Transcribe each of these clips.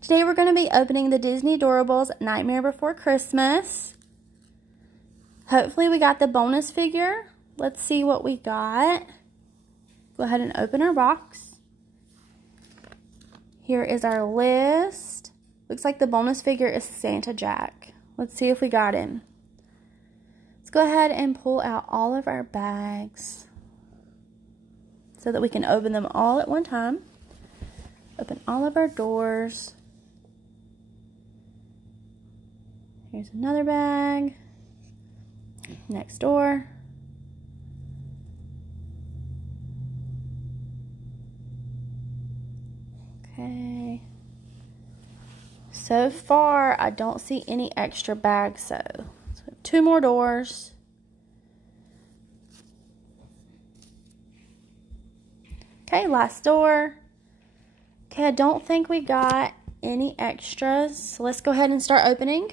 Today we're going to be opening the Disney Adorables Nightmare Before Christmas. Hopefully we got the bonus figure. Let's see what we got. Go ahead and open our box. Here is our list. Looks like the bonus figure is Santa Jack. Let's see if we got him. Let's go ahead and pull out all of our bags so that we can open them all at one time. Open all of our doors. Here's another bag. Next door. Okay. So far, I don't see any extra bags, so 2 more doors. Okay, last door. Okay, I don't think we got any extras, so let's go ahead and start opening.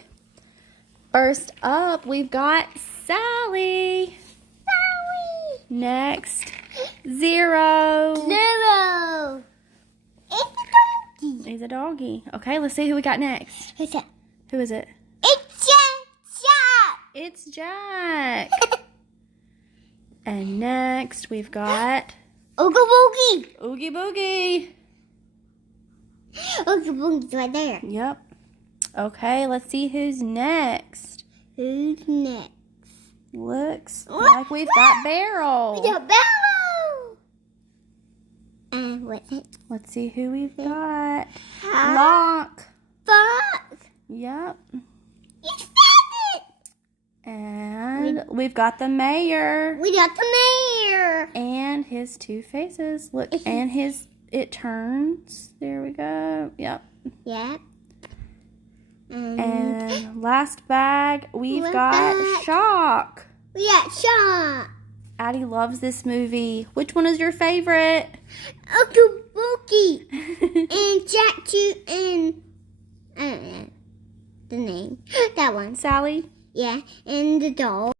First up, we've got Sally. Sally. Next, Zero. Zero. It's a doggy. He's a doggy. Okay, let's see who we got next. Who's that? Who is it? It's Jack. It's Jack. And next, we've got Oogie Boogie. Oogie Boogie. Oogie Boogie's right there. Yep. Okay, let's see who's next. Who's next? Looks like we've got Beryl. We got Barrow. And what's it? Let's see who we've got. Huh? Lock. Fuck. Yep. You said it. And we've got the mayor. We got the mayor. And his 2 faces. Look, and it turns. There we go. Yep. Yep. And last bag, we've What got bag? Shock. We got Shaw. Addie loves this movie. Which one is your favorite? Oogie Boogie. And Jack too. And I don't know the name. That one. Sally? Yeah. And the doll.